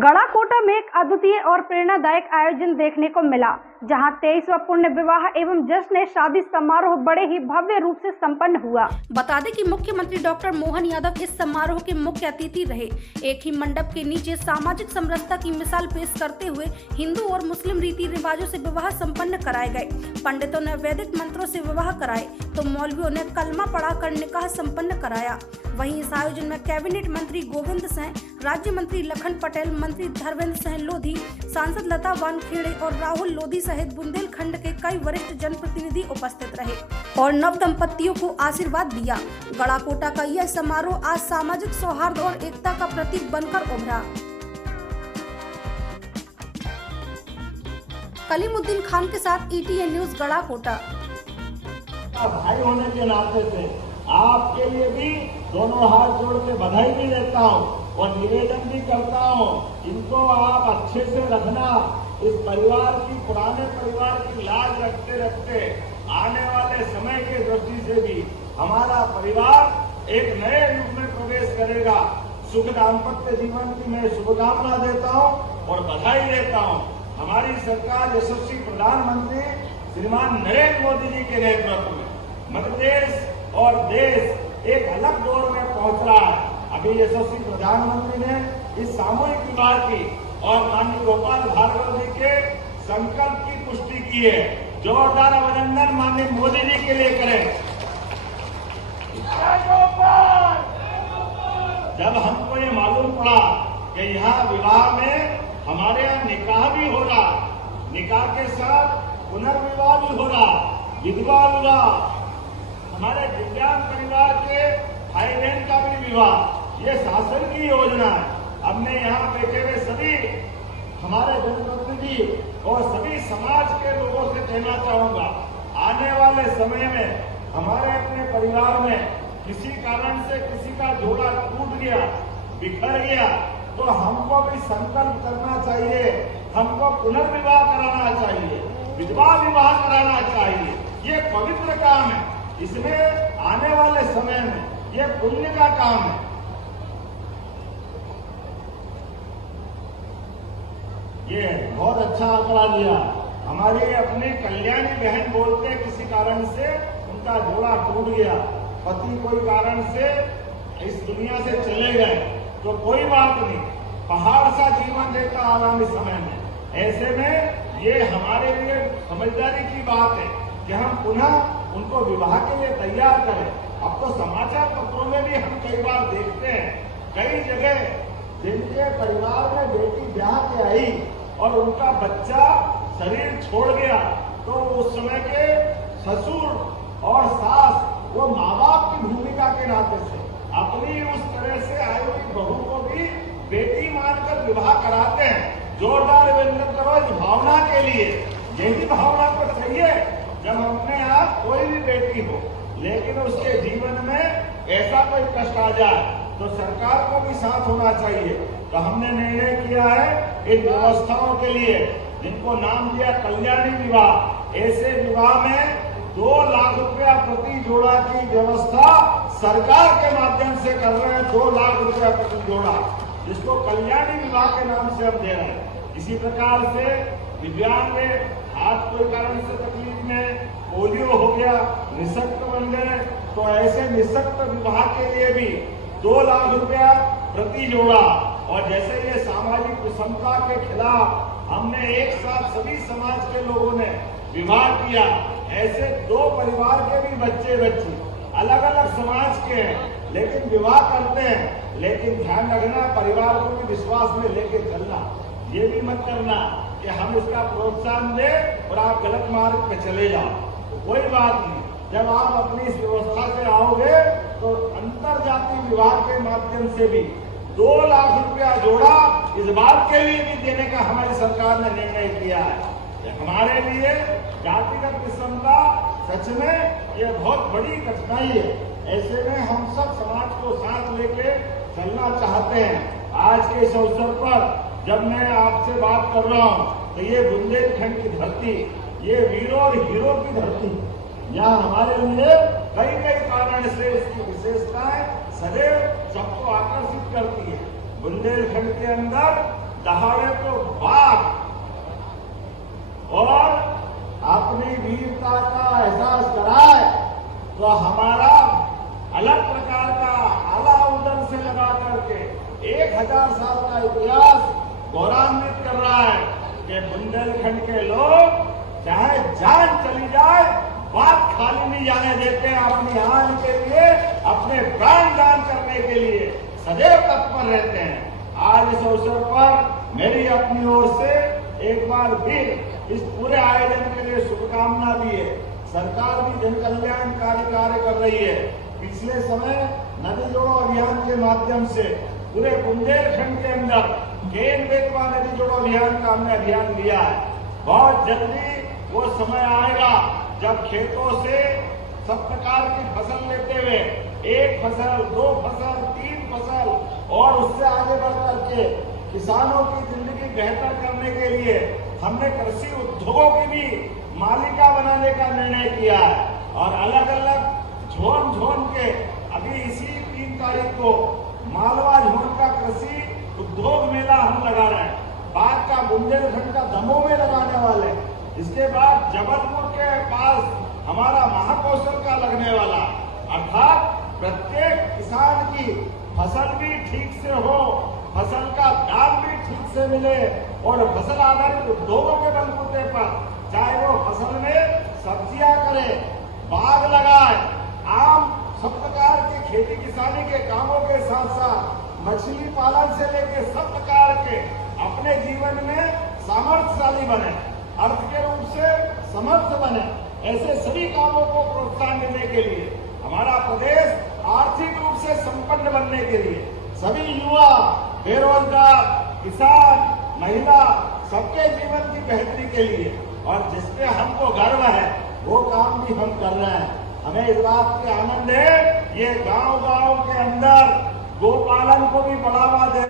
गढ़ाकोटा में एक अद्वितीय और प्रेरणादायक आयोजन देखने को मिला, जहां 23वां पुण्य विवाह एवं जश्न शादी समारोह बड़े ही भव्य रूप से संपन्न हुआ। बता दें कि मुख्यमंत्री डॉक्टर मोहन यादव इस समारोह के मुख्य अतिथि रहे। एक ही मंडप के नीचे सामाजिक समरसता की मिसाल पेश करते हुए हिंदू और मुस्लिम रीति रिवाजों से विवाह संपन्न कराए गए। पंडितों ने वैदिक मंत्रों से विवाह कराए तो मौलवियों ने कलमा पढ़ाकर निकाह संपन्न कराया। वहीं इस आयोजन में कैबिनेट मंत्री गोविंद सिंह, राज्य मंत्री लखन पटेल, मंत्री धर्मेंद्र सिंह लोधी, सांसद लता वानखेड़े और राहुल लोधी सहित बुंदेलखंड के कई वरिष्ठ जनप्रतिनिधि उपस्थित रहे और नव दंपतियों को आशीर्वाद दिया। गढ़ाकोटा का यह समारोह आज सामाजिक सौहार्द और एकता का प्रतीक बनकर उभरा। कलीमुद्दीन खान के साथ ETN न्यूज गढ़ाकोटा। भाई होने के नाते से आपके लिए भी दोनों हाथ जोड़ के बधाई भी देता हूँ और निवेदन भी करता हूँ, इनको आप अच्छे से रखना। इस परिवार की, पुराने परिवार की लाज रखते रखते आने वाले समय के दृष्टि से भी हमारा परिवार एक नए युग में प्रवेश करेगा। सुख दाम्पत्य जीवन की मैं शुभकामना देता हूँ और बधाई देता हूँ। हमारी सरकार यशस्वी प्रधानमंत्री श्रीमान नरेंद्र मोदी जी के नेतृत्व में मध्य प्रदेश और देश एक अलग दौर में पहुंच रहा है। अभी यशस्वी प्रधानमंत्री ने इस सामूहिक विवाह की और माननीय गोपाल भार्गव जी के संकल्प की पुष्टि की है। जोरदार अभिनंदन माननीय मोदी जी के लिए करें। जब हमको ये मालूम पड़ा कि यहाँ विवाह में हमारे यहाँ निकाह भी हो रहा, निकाह के साथ पुनर्विवाह भी हो रहा, विधवा विवाह, हमारे दिव्यांग परिवार के भाई बहन का भी विवाह, ये शासन की योजना है। अब मैं यहाँ बैठे हुए सभी हमारे जनप्रतिनिधि और सभी समाज के लोगों से कहना चाहूंगा, आने वाले समय में हमारे अपने परिवार में किसी कारण से किसी का जोड़ा टूट गया, बिखर गया, तो हमको भी संकल्प करना चाहिए, हमको पुनर्विवाह कराना चाहिए, विधवा विवाह कराना चाहिए। ये पवित्र काम है, इसमें आने वाले समय में ये पुण्य का काम है। ये बहुत अच्छा आंकड़ा लिया। हमारी अपनी कल्याणी बहन बोलते किसी कारण से उनका जोड़ा टूट गया, पति कोई कारण से इस दुनिया से चले गए, तो कोई बात नहीं, पहाड़ सा जीवन देता आगामी समय में। ऐसे में ये हमारे लिए समझदारी की बात है कि हम पुनः उनको विवाह के लिए तैयार करें। अब तो समाचार पत्रों में भी हम कई बार देखते हैं, कई जगह जिनके परिवार में बेटी ब्याह के आई और उनका बच्चा शरीर छोड़ गया, तो उस समय के ससुर और सास वो माँ बाप की भूमिका के नाते से अपनी उस तरह से आई हुई बहू को भी बेटी मानकर विवाह कराते हैं। जोरदार अभिनंदन करो इस भावना के लिए। यही भावना को चाहिए जब अपने आप कोई भी बेटी हो, लेकिन उसके जीवन में ऐसा कोई कष्ट आ जाए तो सरकार को भी साथ होना चाहिए। तो हमने निर्णय किया है इन व्यवस्थाओं के लिए, जिनको नाम दिया कल्याणी विवाह, ऐसे विवाह में 2 लाख रुपया प्रति जोड़ा की व्यवस्था सरकार के माध्यम से कर रहे हैं। 2 लाख रुपया प्रति जोड़ा, जिसको कल्याणी विवाह के नाम से हम दे रहे हैं। इसी प्रकार से दिव्यांग हाथ कोई कारण से तकलीफ में, पोलियो हो गया, निःशक्त बन गए, तो ऐसे निःशक्त विवाह के लिए भी 2 लाख रुपया प्रति जोड़ा। और जैसे ये सामाजिक विषमता के खिलाफ हमने एक साथ सभी समाज के लोगों ने विवाह किया, ऐसे 2 परिवार के भी बच्चे बच्ची अलग अलग समाज के हैं, लेकिन विवाह करते हैं। लेकिन ध्यान रखना, परिवार को भी विश्वास में लेके चलना। ये भी मत करना कि हम इसका प्रोत्साहन दें और आप गलत मार्ग पे चले जाओ, तो कोई बात नहीं। जब आप अपनी इस व्यवस्था से आओगे तो अंतर जाति विवाह के माध्यम से भी 2 लाख रुपया जोड़ा इस बात के लिए भी देने का हमारी सरकार ने निर्णय किया है। हमारे लिए जातिगत विषमता सच में ये बहुत बड़ी कठिनाई है। ऐसे में हम सब समाज को साथ लेके चलना चाहते हैं। आज के इस अवसर पर जब मैं आपसे बात कर रहा हूँ तो ये बुंदेलखंड की धरती, ये वीरों और हीरो की धरती, यहाँ हमारे लिए कई कारण से इसकी विशेषताएं सदैव सबको आकर्षित करती है। बुंदेलखंड के अंदर दहाड़े तो बाघ और अपनी वीरता का एहसास कराए तो हमारा अलग प्रकार का आला उदन से लगा करके 1000 साल का इतिहास गौरवान्वित कर रहा है कि बुंदेलखंड के लोग चाहे जान चली जाए बात खाली नहीं जाने देते हैं। अपनी आन के लिए, अपने प्राण दान करने के लिए सदैव तत्पर रहते हैं। आज इस अवसर पर मेरी अपनी ओर से एक बार फिर इस पूरे आयोजन के लिए शुभकामना दी है। सरकार भी जन कल्याणकारी कार्य कर रही है। पिछले समय नदी जोड़ो अभियान के माध्यम से पूरे बुंदेलखंड के अंदर केन बेतवा नदी जोड़ो अभियान का हमने अभियान लिया है। बहुत जल्दी वो समय आएगा जब खेतों से सब प्रकार की फसल लेते हुए 1 फसल, 2 फसल, 3 फसल और उससे आगे बढ़ करके किसानों की जिंदगी बेहतर करने के लिए हमने कृषि उद्योगों की भी मालिका बनाने का निर्णय किया है। और अलग अलग झोन के अभी इसी 3 तारीख को मालवा झोन का कृषि उद्योग मेला हम लगा रहे हैं। बाद का बुंदेलखंड का दमोह में लगाने वाले हैं। इसके बाद जबलपुर के पास हमारा महाकौशल का लगने वाला, अर्थात प्रत्येक किसान की फसल भी ठीक से हो, फसल का दाम भी ठीक से मिले और फसल आधारित उद्योगों के बलबूते पर चाहे वो फसल में सब्जियां करे, बाग लगाए, आम सब प्रकार की खेती किसानी के कामों के साथ साथ मछली पालन से लेकर सब प्रकार के अपने जीवन में सामर्थ्यशाली बने, अर्थ के रूप से समर्थ बने। ऐसे सभी कामों को प्रोत्साहन देने के लिए हमारा प्रदेश आर्थिक रूप से संपन्न बनने के लिए सभी युवा, बेरोजगार, किसान, महिला सबके जीवन की बेहतरी के लिए और जिसपे हमको गर्व है वो काम भी हम कर रहे हैं। हमें इस बात के आनंद है ये गांव-गांव के अंदर गोपालन को भी बढ़ावा दे